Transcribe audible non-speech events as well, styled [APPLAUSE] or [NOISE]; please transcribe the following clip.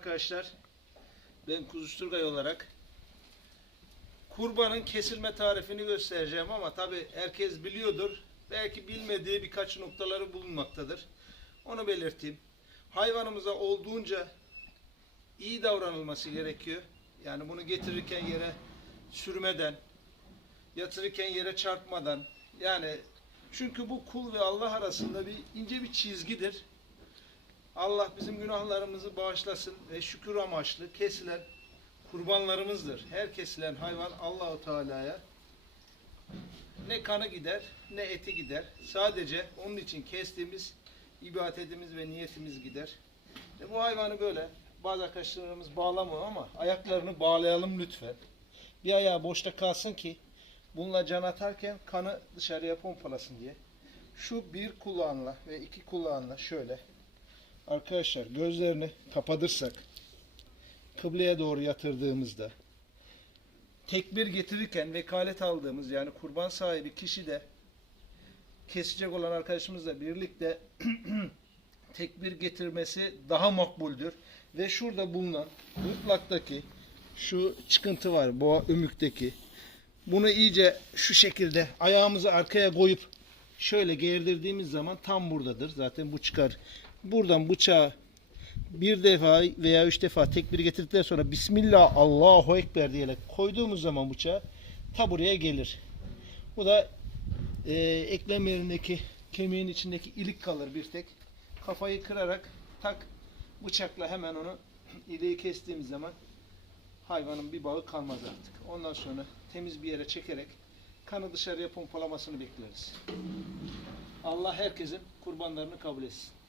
arkadaşlar. Ben Kuzusturgay olarak kurbanın kesilme tarifini göstereceğim ama tabi herkes biliyordur. Belki bilmediği birkaç noktaları bulunmaktadır. Onu belirteyim. Hayvanımıza olduğunca iyi davranılması gerekiyor. Yani bunu getirirken yere sürmeden, yatırırken yere çarpmadan. Yani çünkü bu kul ve Allah arasında bir ince bir çizgidir. Allah bizim günahlarımızı bağışlasın ve şükür amaçlı kesilen kurbanlarımızdır. Her kesilen hayvan Allahu Teala'ya ne kanı gider ne eti gider. Sadece onun için kestiğimiz ibadetimiz ve niyetimiz gider. E bu hayvanı böyle bazı arkadaşlarımız bağlamıyor ama ayaklarını bağlayalım lütfen. Bir ayağı boşta kalsın ki bununla can atarken kanı dışarıya pompalasın diye. Şu bir kulağınla ve iki kulağınla şöyle arkadaşlar gözlerini kapatırsak kıbleye doğru yatırdığımızda tekbir getirirken vekalet aldığımız yani kurban sahibi kişi de kesecek olan arkadaşımızla birlikte [CLEARS THROAT] tekbir getirmesi daha makbuldür. Ve şurada bulunan gırtlaktaki şu çıkıntı var boğa ömükteki bunu iyice şu şekilde ayağımızı arkaya koyup şöyle gerdirdiğimiz zaman tam buradadır. Zaten bu çıkar. Buradan bıçağı bir defa veya üç defa tekbir getirdikten sonra Bismillah Allahu Ekber diyerek koyduğumuz zaman bıçağı ta buraya gelir. Bu da e, eklem yerindeki kemiğin içindeki ilik kalır bir tek. Kafayı kırarak tak bıçakla hemen onu iliği kestiğimiz zaman hayvanın bir bağı kalmaz artık. Ondan sonra temiz bir yere çekerek kanı dışarıya pompalamasını bekleriz. Allah herkesin kurbanlarını kabul etsin.